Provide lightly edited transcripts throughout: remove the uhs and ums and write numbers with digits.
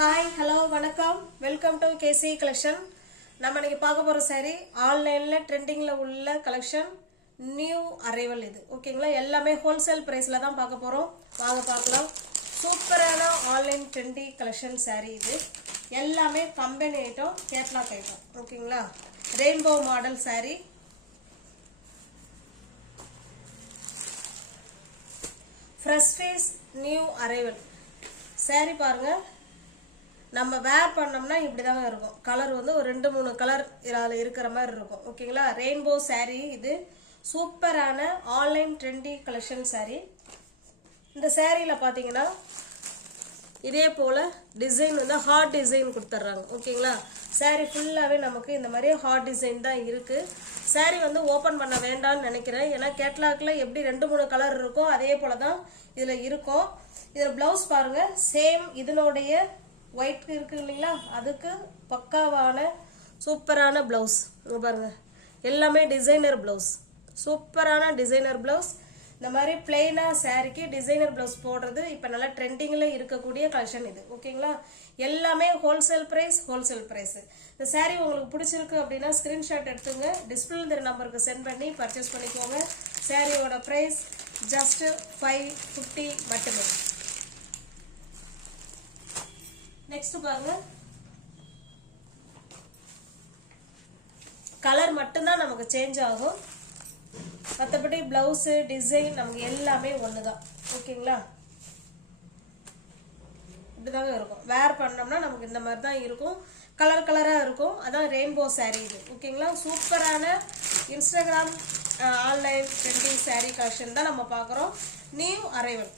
Hi, hello, வணக்கம். Welcome to KC collection. நம்ம இன்னைக்கு பார்க்க போற saree ஆன்லைன்ல ட்ரெண்டிங்ல உள்ள கலெக்ஷன் நியூ அரைவல் இது. ஓகேங்களா? எல்லாமே ஹோல்சேல் பிரைஸ்ல தான் பார்க்க போறோம். வாங்க பார்க்கலாம். சூப்பரான ஆன்லைன் ட்ரெண்டி கலெக்ஷன் saree இது. எல்லாமே கம்பெனி ஐட்டம், கேட்லாக் ஐட்டம். ஓகேங்களா? Rainbow model saree. Fresh face new arrival. saree பாருங்க. நம்ம வேர் பண்ணோம்னா இப்படி தாங்க இருக்கும். கலர் வந்து ஒரு 2-3 கலர் இதில் இருக்கிற மாதிரி இருக்கும். ஓகேங்களா? ரெயின்போ saree இது சூப்பரான ஆன்லைன் ட்ரெண்டி கலெக்ஷன் saree. இந்த சாரியில் பார்த்தீங்கன்னா இதே போல் டிசைன் வந்து ஹார்ட் டிசைன் கொடுத்துட்றாங்க. ஓகேங்களா? saree ஃபுல்லாகவே நமக்கு இந்த மாதிரி ஹார்ட் டிசைன் தான் இருக்குது. saree வந்து ஓப்பன் பண்ண வேண்டாம்னு நினைக்கிறேன். ஏன்னா கேட்லாக்கில் எப்படி 2-3 கலர் இருக்கோ அதே போல் தான் இதில் இருக்கும். இதில் ப்ளவுஸ் பாருங்கள். சேம் இதனுடைய ஒயிட் இருக்கு இல்லைங்களா, அதுக்கு பக்காவான சூப்பரான ப்ளவுஸ் பாருங்க. எல்லாமே டிசைனர் ப்ளவுஸ், சூப்பரான டிசைனர் ப்ளவுஸ். இந்த மாதிரி பிளெயினா சாரிக்கு டிசைனர் ப்ளவுஸ் போடுறது இப்போ நல்லா ட்ரெண்டிங்கில் இருக்கக்கூடிய கலெக்ஷன் இது. ஓகேங்களா? எல்லாமே ஹோல்சேல் ப்ரைஸ். இந்த சாரீ உங்களுக்கு பிடிச்சிருக்கு அப்படின்னா ஸ்க்ரீன்ஷாட் எடுத்துங்க, டிஸ்பிளே இந்த நம்பருக்கு சென்ட் பண்ணி பர்ச்சேஸ் பண்ணிக்கோங்க. சாரியோட ப்ரைஸ் ஜஸ்ட் 550 மட்டுமே. நெக்ஸ்ட் பாருங்க, கலர் மட்டும்தான் நமக்கு சேஞ்ச் ஆகும், மற்றபடி பிளவுஸ் டிசைன் நமக்கு எல்லாமே ஒண்ணுதான். ஓகேங்களா? இப்படிதாங்க இருக்கும். வேர் பண்ணோம்னா நமக்கு இந்த மாதிரி தான் இருக்கும், கலர் கலரா இருக்கும். அதான் ரெயின்போ saree இது. ஓகேங்களா? சூப்பரான Instagram online trending saree collection தான் நம்ம பார்க்குறோம். New arrival.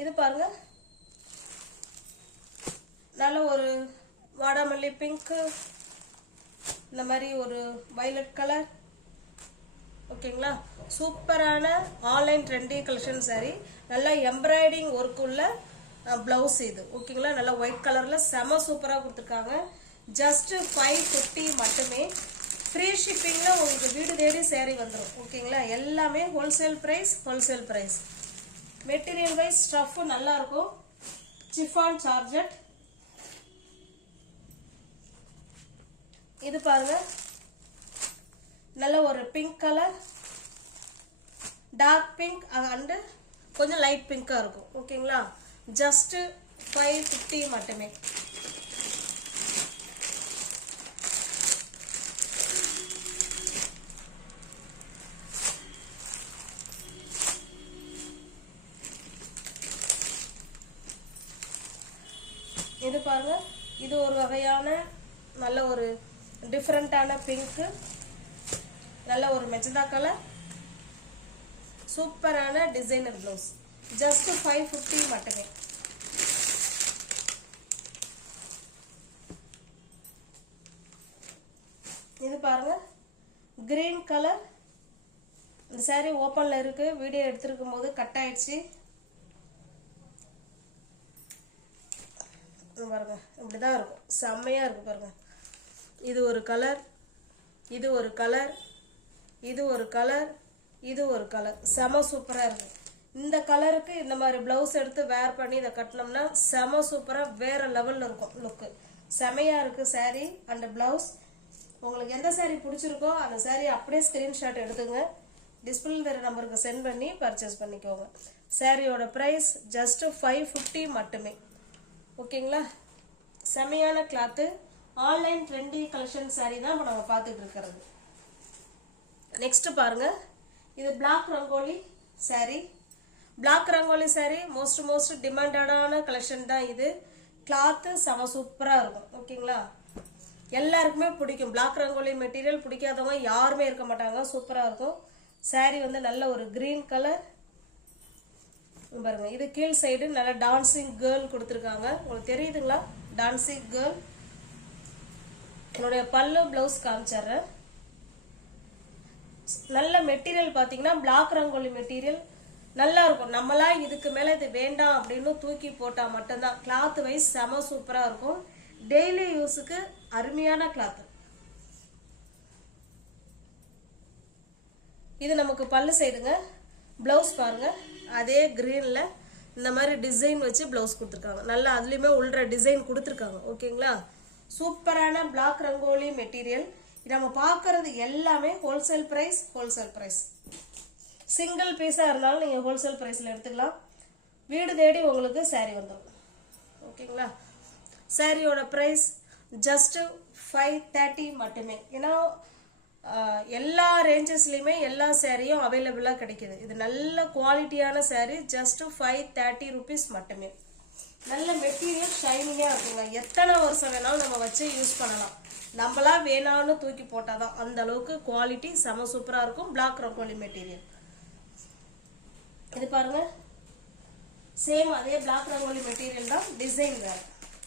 இது பாருங்க, நல்ல ஒரு வாடாமல்லி பிங்க், இந்த மாதிரி ஒரு வயலட் கலர். ஓகேங்களா? சூப்பரான ஆன்லைன் ட்ரெண்டி கலெக்ஷன் saree. நல்லா எம்ப்ராய்டிங் ஒர்க் உள்ள பிளவுஸ் இது. ஓகேங்களா? நல்லா ஒயிட் கலர்ல செம சூப்பராக கொடுத்துருக்காங்க. ஜஸ்ட் 550 மட்டுமே. ஃப்ரீ ஷிப்பிங்ல உங்களுக்கு வீடு தேடி saree வந்துடும். ஓகேங்களா? எல்லாமே wholesale price. Material wise stuff நல்லா இருக்கும். Chiffon georgette. இது பாருங்க, நல்ல ஒரு pink colour, dark pink and கொஞ்சம் லைட் பிங்கா இருக்கும். ஓகேங்களா? ஜஸ்ட் 550 மட்டுமே. இது பாருங்க, இது ஒரு வகையான நல்ல ஒரு டிஃப்ரெண்டான பிங்க், நல்ல ஒரு மெஜந்தா கலர், சூப்பரான டிசைனர் ப்ளவுஸ். ஜஸ்ட் 550 மட்டுமே. இது பாருங்க, கிரீன் கலர். இந்த saree ஓப்பன்ல இருக்கு, வீடியோ எடுத்திருக்கும் போது கட் ஆயிடுச்சு. பாருங்க, இப்படிதான் இருக்கும். செம்மையா இருக்கு பாருங்க. இது ஒரு கலர், இது ஒரு கலர், இது ஒரு கலர், இது ஒரு கலர். செம சூப்பரா இருக்கு. இந்த கலருக்கு இந்த மாதிரி பிளவுஸ் எடுத்து வேர் பண்ணி இதை கட்டினோம்னா செம சூப்பரா வேற லெவல்ல இருக்கும் லுக்கு. செமையா இருக்கு saree அண்ட் பிளவுஸ். உங்களுக்கு எந்த saree பிடிச்சிருக்கோ அந்த saree அப்படியே ஸ்கிரீன்ஷாட் எடுத்துங்க, டிஸ்பிளே தர நம்பருக்கு சென்ட் பண்ணி பர்ச்சேஸ் பண்ணிக்கோங்க. சாரியோட பிரைஸ் ஜஸ்ட் 550 மட்டுமே. ஓகேங்களா? செமையான cloth, online trendy collection saree தான் நம்ம பார்த்துட்டு இருக்கிறது. நெக்ஸ்ட் பாருங்க, இது black rangoli saree. Black rangoli saree most டிமாண்டடான கலெக்ஷன் தான் இது. கிளாத்து செம சூப்பரா இருக்கும். ஓகேங்களா? எல்லாருக்குமே பிடிக்கும். பிளாக் ரங்கோலி மெட்டீரியல் பிடிக்காதவங்க யாருமே இருக்க மாட்டாங்க. சூப்பரா இருக்கும். saree வந்து நல்ல ஒரு கிரீன் கலர் பாருங்க. இது கீழ் சைடு நல்ல டான்சிங் கேர்ள் கொடுத்துருக்காங்க. உங்களுக்கு தெரியுதுங்களா? Dancing girl. என்னுடைய பல்லு பிளவுஸ் காமிச்சிடுறேன். நல்ல மெட்டீரியல் பார்த்தீங்கன்னா பிளாக் ரங்கோலி மெட்டீரியல் நல்லா இருக்கும். நம்மளா இதுக்கு மேல இது வேண்டாம் அப்படின்னு தூக்கி போட்டா மட்டும்தான். கிளாத் வைஸ் செம சூப்பரா இருக்கும். டெய்லி யூஸுக்கு அருமையான கிளாத். இது நமக்கு பல்லு சைடுங்க. ப்ளவுஸ் பாருங்கள் அதே க்ரீனில் இந்த மாதிரி டிசைன் வச்சு ப்ளவுஸ் கொடுத்துருக்காங்க. நல்லா அதுலேயுமே உள்ள டிசைன் கொடுத்துருக்காங்க. ஓகேங்களா, சூப்பரான பிளாக் ரங்கோலி மெட்டீரியல். நம்ம பார்க்கறது எல்லாமே ஹோல்சேல் ப்ரைஸ். சிங்கிள் பீஸாக இருந்தாலும் நீங்கள் ஹோல்சேல் ப்ரைஸில் எடுத்துக்கலாம். வீடு தேடி உங்களுக்கு சாரீ வந்துடும். ஓகேங்களா, சாரியோட ப்ரைஸ் ஜஸ்ட்டு 530 மட்டுமே. ஏன்னா எல்லா ரேஞ்சஸ்லையுமே எல்லா சாரியும் அவைலபிளாக கிடைக்கிது. இது நல்ல குவாலிட்டியான சாரீ. ஜஸ்ட்டு 530 ருபீஸ் மட்டுமே. நல்ல மெட்டீரியல் ஷைனிங்காக இருக்குங்க. எத்தனை வருஷம் வேணாலும் நம்ம வச்சு யூஸ் பண்ணலாம். நம்மளா வேணான்னு தூக்கி போட்டால் தான் அந்த அளவுக்கு குவாலிட்டி செம சூப்பராக இருக்கும். Black rangoli material. இது பாருங்க, சேம் அதே பிளாக் ரங்கோலி மெட்டீரியல் தான், டிசைன் வேறு.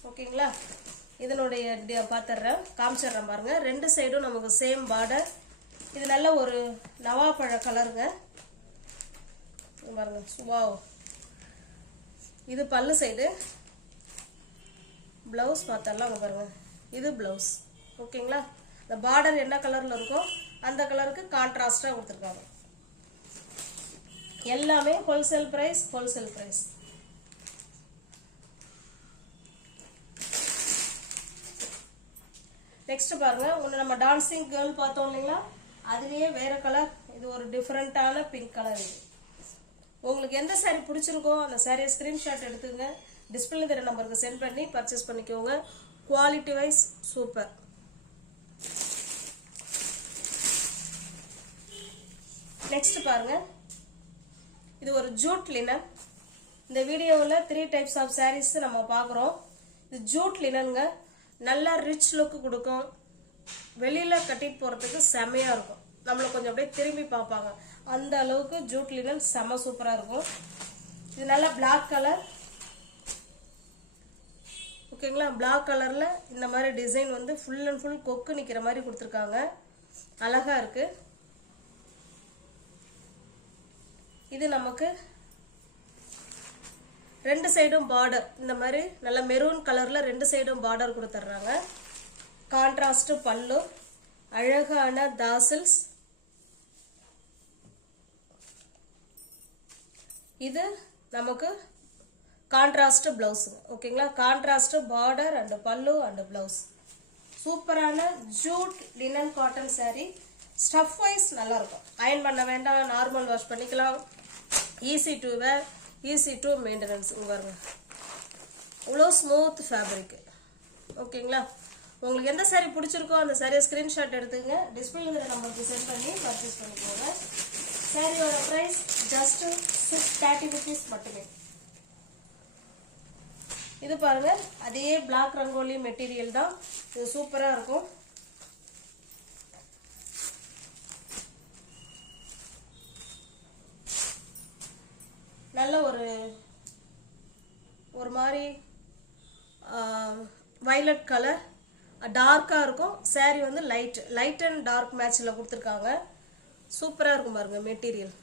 ஓகேங்களா, இதனுடைய பார்த்துட்றேன், காமிச்சிட்றேன் பாருங்க. ரெண்டு சைடும் நமக்கு சேம் பார்டர். இது நல்ல ஒரு நவாப்பழ கலருங்க பாருங்க. வாவ், இது பல்லு சைடு. ப்ளவுஸ் பார்த்தரலாம் பாருங்க. இது ப்ளவுஸ். ஓகேங்களா, இந்த பார்டர் என்ன கலரில் இருக்கோ அந்த கலருக்கு கான்ட்ராஸ்டாக கொடுத்துருக்காங்க. எல்லாமே ஹோல்சேல் ப்ரைஸ். நெக்ஸ்ட் பாருங்க, ஒன்று நம்ம டான்சிங் கேர்ள் பார்த்தோம் இல்லைங்களா, அதுலேயே வேற கலர். இது ஒரு டிஃப்ரெண்ட்டான பிங்க் கலர். இது உங்களுக்கு எந்த சாரீ பிடிச்சிருக்கோ அந்த சாரியை ஸ்க்ரீன்ஷாட் எடுத்துங்க. டிஸ்பிளே தர நம்பருக்கு சென்ட் பண்ணி பர்ச்சேஸ் பண்ணிக்கோங்க. Quality wise super. நெக்ஸ்ட் பாருங்க, இது ஒரு ஜூட் லினன். இந்த வீடியோவில் 3 டைப்ஸ் ஆஃப் சாரீஸ் நம்ம பார்க்குறோம். இது ஜூட் லினனுங்க. நல்லா ரிச் லுக் கொடுக்கும். வெளியில் கட்டிட்டு போகிறதுக்கு செமையாக இருக்கும். நம்மளை கொஞ்சம் அப்படியே திரும்பி பார்ப்பாங்க. அந்த அளவுக்கு ஜூட் லினன் செம சூப்பராக இருக்கும். இது நல்லா பிளாக் கலர். ஓகேங்களா, பிளாக் கலரில் இந்த மாதிரி டிசைன் வந்து ஃபுல் அண்ட் ஃபுல் கொக்கு நிற்கிற மாதிரி கொடுத்துருக்காங்க. அழகாக இருக்குது. இது நமக்கு ரெண்டு சைடும் பார்டர் இந்த மாதிரி நல்ல மெரூன் கலரில் ரெண்டு சைடும் பார்டர் கொடுத்துட்றாங்க. கான்ட்ராஸ்ட் பல்லு, அழகான தாசில்ஸ். இது நமக்கு கான்ட்ராஸ்ட் பிளவுஸ். ஓகேங்களா, contrast border and pallu and blouse. சூப்பரான jute linen cotton saree. Stuff wise நல்லா இருக்கும். அயன் பண்ண வேண்டாம், நார்மல் வாஷ் பண்ணிக்கலாம். Easy to wear, easy to maintenance. பாருங்க, இவ்வளோ ஸ்மூத் ஃபேப்ரிக். ஓகேங்களா, உங்களுக்கு எந்த சாரீ பிடிச்சிருக்கோ அந்த சாரியை ஸ்க்ரீன்ஷாட் எடுத்துங்க. டிஸ்பிளே நம்பருக்கு சென்ட் பண்ணி பர்ச்சேஸ் பண்ணிக்கோங்க. சாரியோட ப்ரைஸ் ஜஸ்ட் 630 ருபீஸ் மட்டுமே. இது பாருங்க, அதே பிளாக் ரங்கோலி மெட்டீரியல் தான். இது சூப்பராக இருக்கும். நல்ல ஒரு மாதிரி வயலட் கலர், டார்க்காக இருக்கும். சாரீ வந்து லைட் அண்ட் டார்க் மேட்சில் கொடுத்துருக்காங்க. சூப்பராக இருக்கும் பாருங்க மெட்டீரியல்.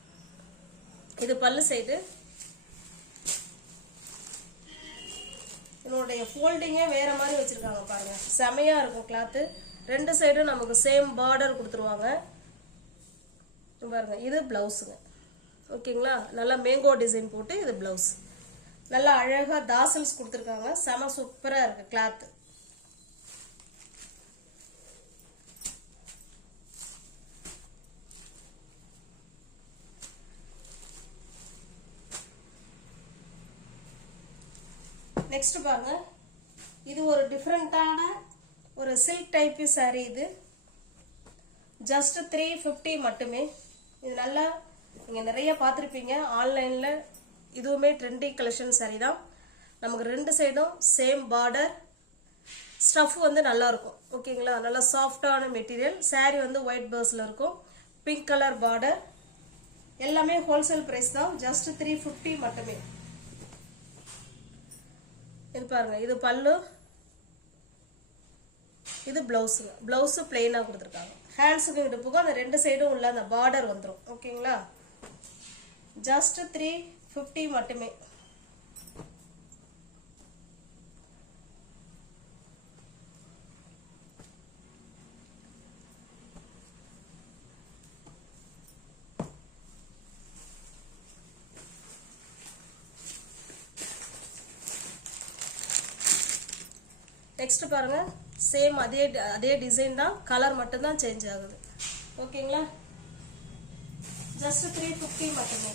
இது பல்லு சைடு. இதனுடைய ஃபோல்டிங்கே வேற மாதிரி வச்சிருக்காங்க பாருங்க. செமையாக இருக்கும் கிளாத்து. ரெண்டு சைடும் நமக்கு சேம் பார்டர் கொடுத்துருவாங்க பாருங்க. இது பிளவுஸுங்க. ஓகேங்களா, நல்லா மேங்கோ டிசைன் போட்டு இது பிளவுஸ். நல்லா அழகாக தாசல்ஸ் கொடுத்துருக்காங்க. செம சூப்பராக இருக்குது கிளாத்து. நெக்ஸ்ட் பாருங்க, இது ஒரு டிஃப்ரெண்டான ஒரு சில்க் டைப் சாரீ. இது ஜஸ்ட் 350 மட்டுமே. இது நல்லா நீங்கள் நிறைய பார்த்துருப்பீங்க ஆன்லைனில். இதுவுமே ட்ரெண்டிங் கலெக்ஷன் சாரீ தான். நமக்கு ரெண்டு சைடும் சேம் பார்டர். ஸ்டஃப் வந்து நல்லா இருக்கும். ஓகேங்களா, நல்லா சாஃப்டான மெட்டீரியல். சாரீ வந்து ஒயிட் பேர்ஸில் இருக்கும். Pink colour border. எல்லாமே ஹோல்சேல் ப்ரைஸ் தான். ஜஸ்ட் 350 மட்டுமே. இது பாருங்க, இது பல்லு, இது பிளவுஸுங்க. பிளவுஸு பிளெயினாக கொடுத்துருக்காங்க. ஹேண்ட்ஸுக்கு இடுப்புக்கும் அந்த ரெண்டு சைடும் உள்ள அந்த பார்டர் வந்துடும். ஓகேங்களா, ஜஸ்ட் 350 மட்டுமே. நெக்ஸ்ட் பாருங்க, சேம் அதே டிசைன் தான், கலர் மட்டும் தான் சேஞ்ச் ஆகுது. ஓகேங்களா? ஜஸ்ட் 350 மட்டுமே.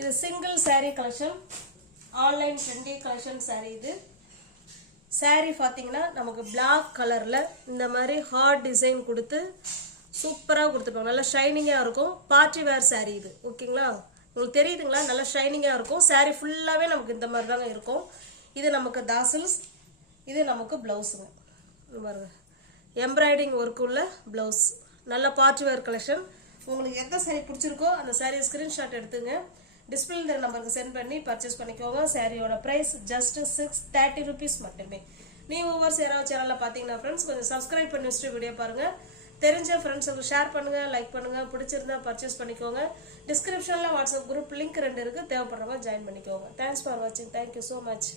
இது single saree collection, online trendy collection saree. இது saree பார்த்தீங்கன்னா நமக்கு பிளாக் கலர்ல இந்த மாதிரி ஹார்ட் டிசைன் கொடுத்து சூப்பராக கொடுத்துருப்பாங்க. நல்லா ஷைனிங்காக இருக்கும். பார்ட்டி வேர் saree இது. ஓகேங்களா? உங்களுக்கு தெரியுதுங்களா? நல்லா ஷைனிங்காக இருக்கும். saree ஃபுல்லாகவே நமக்கு இந்த மாதிரி தாங்க இருக்கும். இது நமக்கு தாசல்ஸ், இது நமக்கு ப்ளவுஸுங்க. பாருங்க, எம்ப்ராய்டிங் ஒர்க் உள்ள ப்ளவுஸ். நல்ல பார்ட்டி வேர் கலெக்ஷன். உங்களுக்கு எந்த saree பிடிச்சிருக்கோ அந்த saree ஸ்கிரீன்ஷாட் எடுத்துங்க, டிஸ்பிளே நம்பருக்கு சென்ட் பண்ணி பர்ச்சேஸ் பண்ணிக்கோங்க. சாரியோட பிரைஸ் ஜஸ்ட் 630 rupees மட்டுமே. நீங்க ஒவ்வொரு சேனல்ல பாத்தீங்கன்னா ஃப்ரெண்ட்ஸ் கொஞ்சம் சப்ஸ்கிரைப் பண்ணி வச்சுட்டு வீடியோ பாருங்க. தெரிஞ்ச ஃப்ரெண்ட்ஸுக்கு ஷேர் பண்ணுங்க, லைக் பண்ணுங்க, பிடிச்சிருந்தா பர்ச்சேஸ் பண்ணிக்கோங்க. டிஸ்கிரிப்ஷன்ல வாட்ஸ்அப் குரூப் லிங்க் 2 இருக்கு, தேவைப்படுறவங்க ஜாயின் பண்ணிக்கோங்க. தேங்க்ஸ் ஃபார் வாட்சிங். Thank you so much.